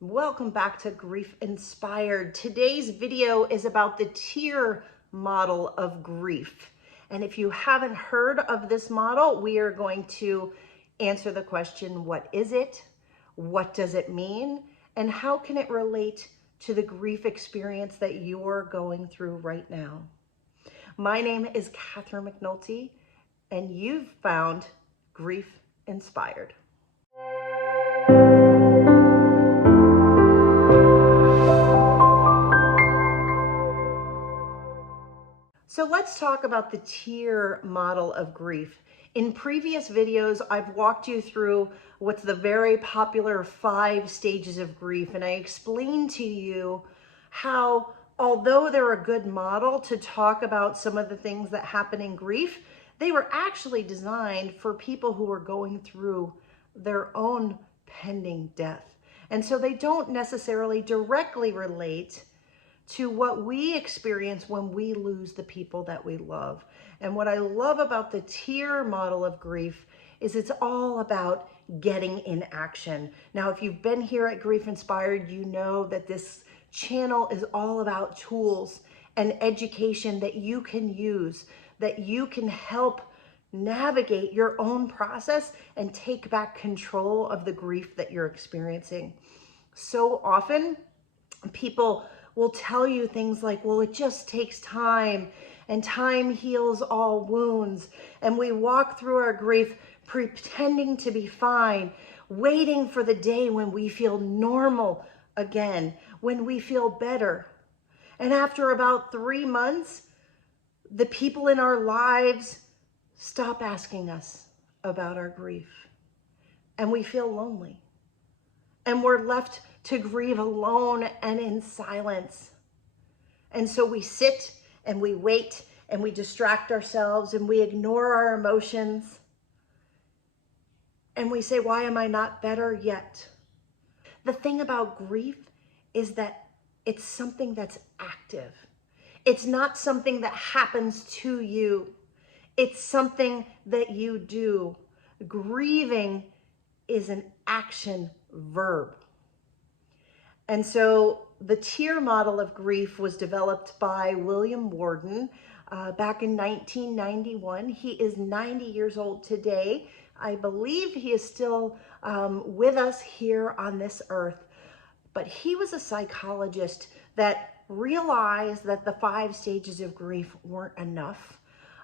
Welcome back to Grief Inspired. Today's video is about the T.E.A.R model of grief. And if you haven't heard of this model, we are going to answer the question, what is it? What does it mean? And how can it relate to the grief experience that you're going through right now? My name is McNulty, and you've found Grief Inspired. So let's talk about the T.E.A.R model of grief. In previous videos, I've walked you through what's the very popular 5 stages of grief, and I explained to you how, although they're a good model to talk about some of the things that happen in grief, they were actually designed for people who are going through their own pending death. And so they don't necessarily directly relate to what we experience when we lose the people that we love. And what I love about the T.E.A.R model of grief is it's all about getting in action. Now, if you've been here at Grief Inspired, you know that this channel is all about tools and education that you can use, that you can help navigate your own process and take back control of the grief that you're experiencing. So often, people will tell you things like, well, it just takes time and time heals all wounds. And we walk through our grief pretending to be fine, waiting for the day when we feel normal again, when we feel better. And after about 3 months, the people in our lives stop asking us about our grief. And we feel lonely. And we're left to grieve alone and in silence. And so we sit and we wait and we distract ourselves and we ignore our emotions. And we say, why am I not better yet? The thing about grief is that it's something that's active. It's not something that happens to you. It's something that you do. Grieving is an action verb. And so the T.E.A.R model of grief was developed by William Worden back in 1991. He is 90 years old today. I believe he is still with us here on this earth. But he was a psychologist that realized that the 5 stages of grief weren't enough.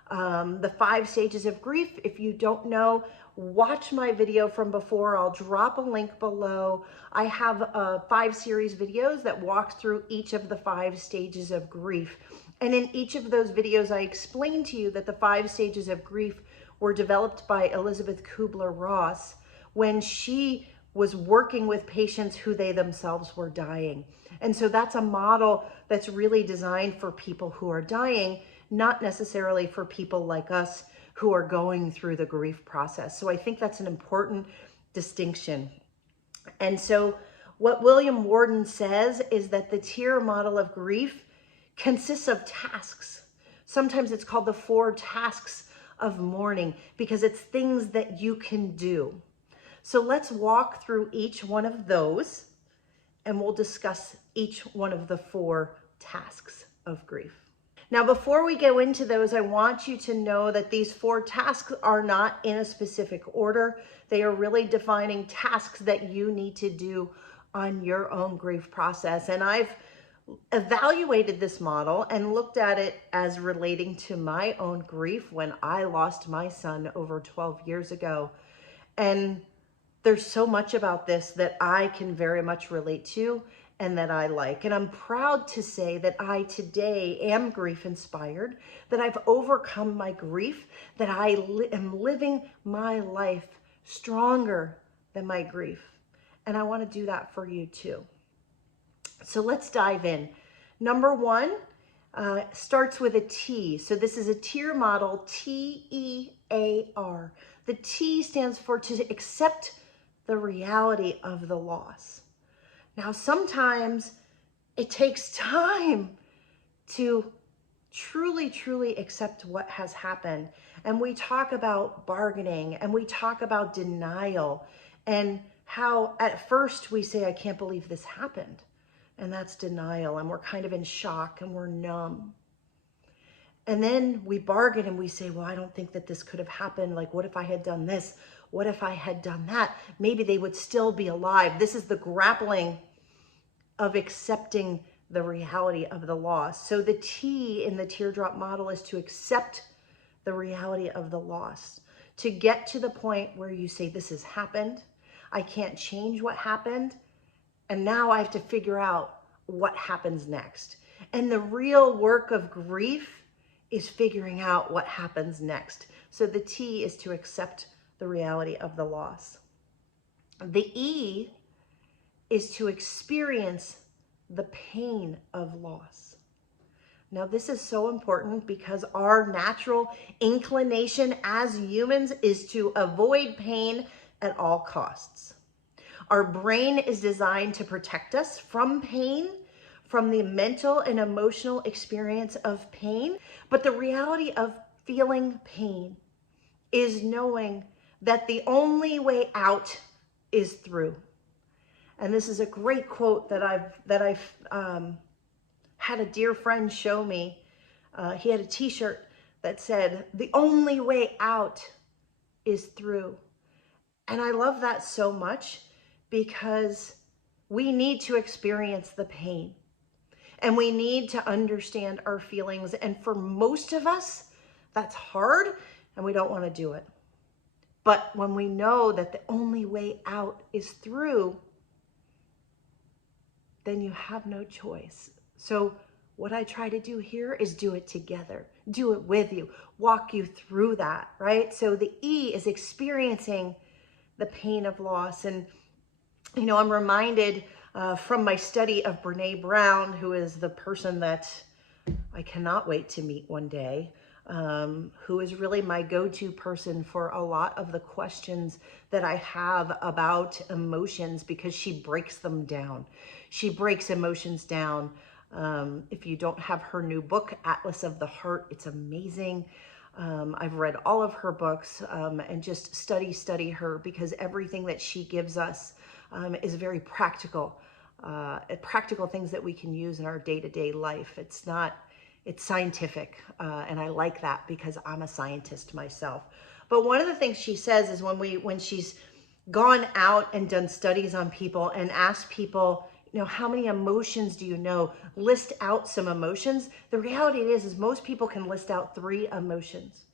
The 5 stages of grief, if you don't know, watch my video from before. I'll drop a link below. I have 5 series videos that walk through each of the 5 stages of grief. And in each of those videos, I explain to you that the 5 stages of grief were developed by Elizabeth Kubler-Ross when she was working with patients who they themselves were dying. And so that's a model that's really designed for people who are dying, not necessarily for people like us who are going through the grief process. So I think that's an important distinction. And so what William Worden says is that the T.E.A.R model of grief consists of tasks. Sometimes it's called the 4 tasks of mourning because it's things that you can do. So let's walk through each one of those and we'll discuss each one of the 4 tasks of grief. Now, before we go into those, I want you to know that these 4 tasks are not in a specific order. They are really defining tasks that you need to do on your own grief process. And I've evaluated this model and looked at it as relating to my own grief when I lost my son over 12 years ago. And there's so much about this that I can very much relate to and that I like. And I'm proud to say that I today am grief inspired, that I've overcome my grief, that I am living my life stronger than my grief. And I want to do that for you too. So let's dive in. Number 1 starts with a T. So this is a T.E.A.R model, T.E.A.R. The T stands for to accept the reality of the loss. Now, sometimes it takes time to truly accept what has happened. And we talk about bargaining and we talk about denial and how at first we say, I can't believe this happened. And that's denial. And we're kind of in shock and we're numb. And then we bargain and we say, well, I don't think that this could have happened. Like, what if I had done this? What if I had done that? Maybe they would still be alive. This is the grappling of accepting the reality of the loss. So the T in the teardrop model is to accept the reality of the loss, to get to the point where you say, this has happened. I can't change what happened. And now I have to figure out what happens next. And the real work of grief is figuring out what happens next. So the T is to accept the reality of the loss. The E is to experience the pain of loss. Now, this is so important because our natural inclination as humans is to avoid pain at all costs. Our brain is designed to protect us from pain, from the mental and emotional experience of pain. But the reality of feeling pain is knowing that the only way out is through. And this is a great quote that I've had a dear friend show me. He had a t-shirt that said, the only way out is through. And I love that so much because we need to experience the pain and we need to understand our feelings. And for most of us, that's hard and we don't want to do it. But when we know that the only way out is through, then you have no choice. So what I try to do here is do it together, do it with you, walk you through that, right? So the E is experiencing the pain of loss. And, you know, I'm reminded from my study of Brene Brown, who is the person that I cannot wait to meet one day, who is really my go-to person for a lot of the questions that I have about emotions, because she breaks them down. She breaks emotions down. If you don't have her new book, Atlas of the Heart, it's amazing. I've read all of her books and just study her, because everything that she gives us is very practical, practical things that we can use in our day-to-day life. It's scientific, and I like that because I'm a scientist myself. But one of the things she says is when she's gone out and done studies on people and asked people, you know, how many emotions do you know? List out some emotions. The reality is most people can list out 3 emotions: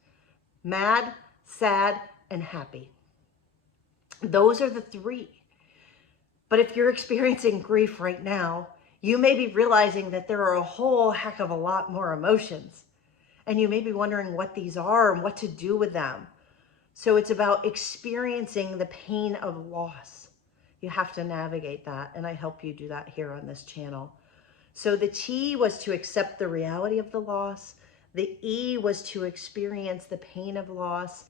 mad, sad, and happy. Those are the 3. But if you're experiencing grief right now, you may be realizing that there are a whole heck of a lot more emotions. And you may be wondering what these are and what to do with them. So it's about experiencing the pain of loss. You have to navigate that, and I help you do that here on this channel. So the T was to accept the reality of the loss. The E was to experience the pain of loss.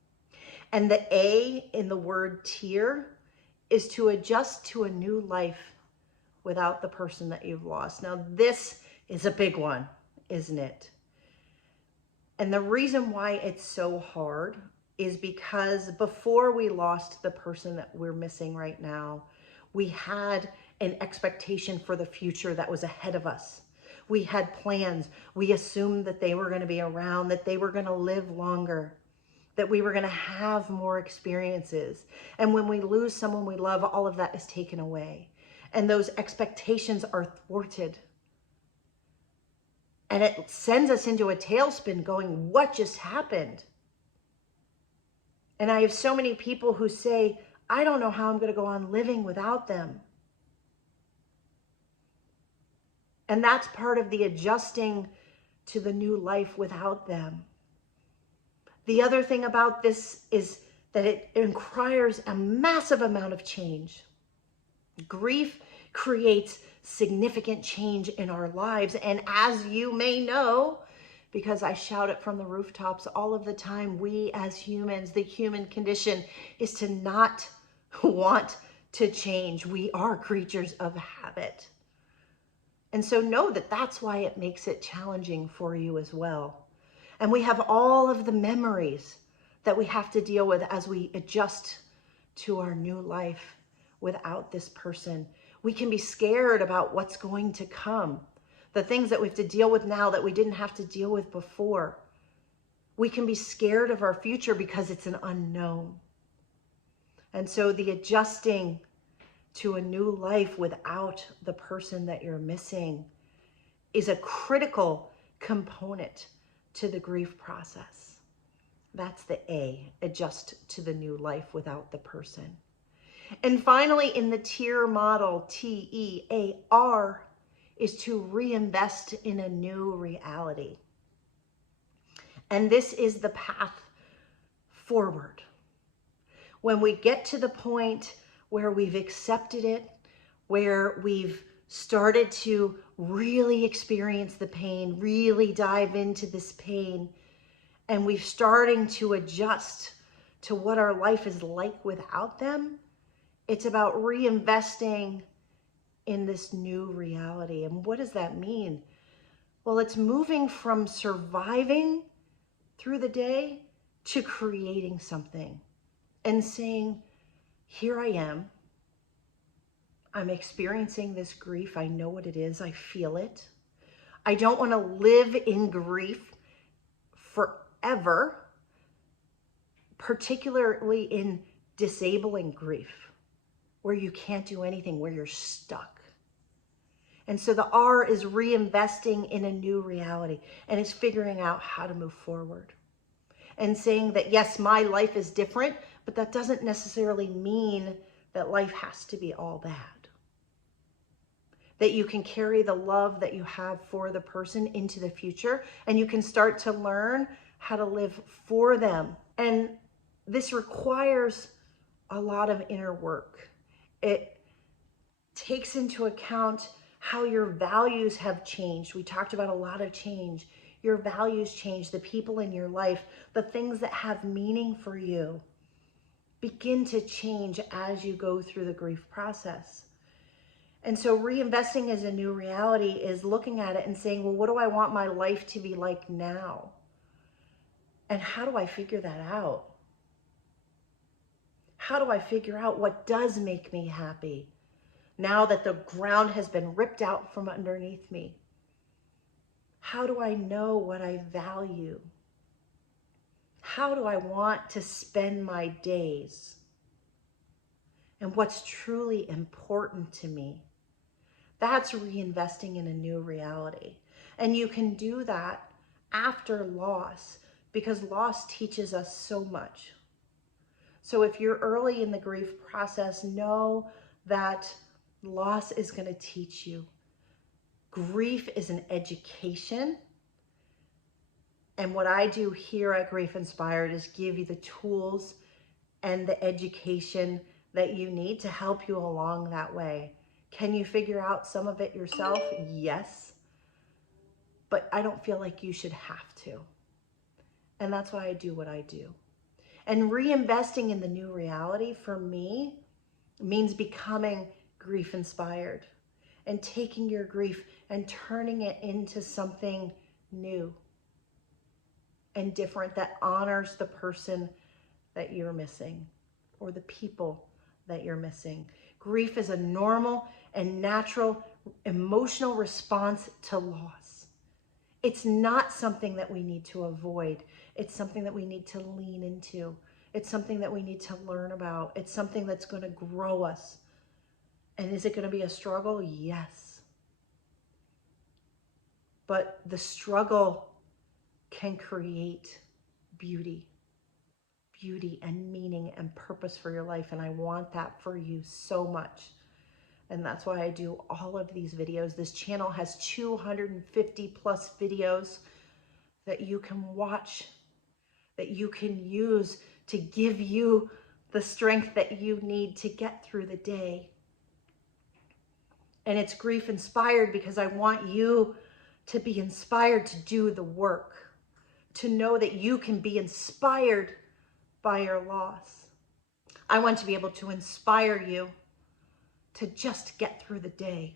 And the A in the word T.E.A.R is to adjust to a new life without the person that you've lost. Now, this is a big one, isn't it? And the reason why it's so hard is because before we lost the person that we're missing right now, we had an expectation for the future that was ahead of us. We had plans. We assumed that they were going to be around, that they were going to live longer, that we were going to have more experiences. And when we lose someone we love, all of that is taken away. And those expectations are thwarted. And it sends us into a tailspin going, what just happened? And I have so many people who say, I don't know how I'm going to go on living without them. And that's part of the adjusting to the new life without them. The other thing about this is that it requires a massive amount of change. Grief creates significant change in our lives. And as you may know, because I shout it from the rooftops all of the time, we as humans, the human condition is to not want to change. We are creatures of habit. And so know that that's why it makes it challenging for you as well. And we have all of the memories that we have to deal with as we adjust to our new life without this person. We can be scared about what's going to come, the things that we have to deal with now that we didn't have to deal with before. We can be scared of our future because it's an unknown. And so the adjusting to a new life without the person that you're missing is a critical component to the grief process. That's the A, adjust to the new life without the person. And finally, in the T.E.A.R model, T.E.A.R, is to reinvest in a new reality. And this is the path forward. When we get to the point where we've accepted it, where we've started to really experience the pain, really dive into this pain, and we're starting to adjust to what our life is like without them, it's about reinvesting in this new reality. And what does that mean? Well, it's moving from surviving through the day to creating something and saying, here I am. I'm experiencing this grief. I know what it is. I feel it. I don't want to live in grief forever, particularly in disabling grief, where you can't do anything, where you're stuck. And so the R is reinvesting in a new reality, and it's figuring out how to move forward and saying that, yes, my life is different, but that doesn't necessarily mean that life has to be all bad. That you can carry the love that you have for the person into the future, and you can start to learn how to live for them. And this requires a lot of inner work. It takes into account how your values have changed. We talked about a lot of change. Your values change, the people in your life, the things that have meaning for you begin to change as you go through the grief process. And so reinvesting as a new reality is looking at it and saying, well, what do I want my life to be like now? And how do I figure that out? How do I figure out what does make me happy now that the ground has been ripped out from underneath me? How do I know what I value? How do I want to spend my days? And what's truly important to me? That's reinvesting in a new reality. And you can do that after loss, because loss teaches us so much. So if you're early in the grief process, know that loss is going to teach you. Grief is an education. And what I do here at GriefInspired is give you the tools and the education that you need to help you along that way. Can you figure out some of it yourself? Yes. But I don't feel like you should have to. And that's why I do what I do. And reinvesting in the new reality for me means becoming grief-inspired and taking your grief and turning it into something new and different that honors the person that you're missing or the people that you're missing. Grief is a normal and natural emotional response to loss. It's not something that we need to avoid. It's something that we need to lean into. It's something that we need to learn about. It's something that's going to grow us. And is it going to be a struggle? Yes. But the struggle can create beauty and meaning and purpose for your life. And I want that for you so much. And that's why I do all of these videos. This channel has 250 plus videos that you can watch, that you can use to give you the strength that you need to get through the day. And it's grief inspired because I want you to be inspired to do the work, to know that you can be inspired by your loss. I want to be able to inspire you to just get through the day.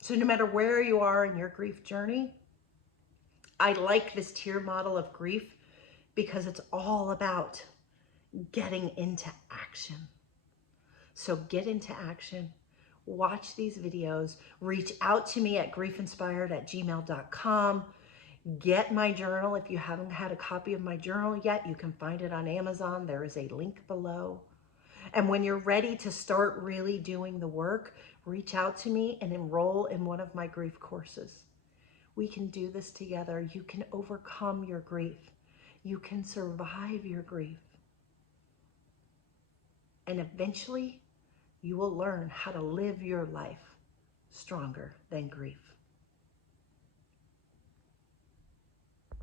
So no matter where you are in your grief journey, I like this T.E.A.R model of grief because it's all about getting into action. So get into action. Watch these videos. Reach out to me at griefInspired@gmail.com. Get my journal. If you haven't had a copy of my journal yet, you can find it on Amazon. There is a link below. And when you're ready to start really doing the work, reach out to me and enroll in one of my grief courses. We can do this together. You can overcome your grief. You can survive your grief. And eventually, you will learn how to live your life stronger than grief.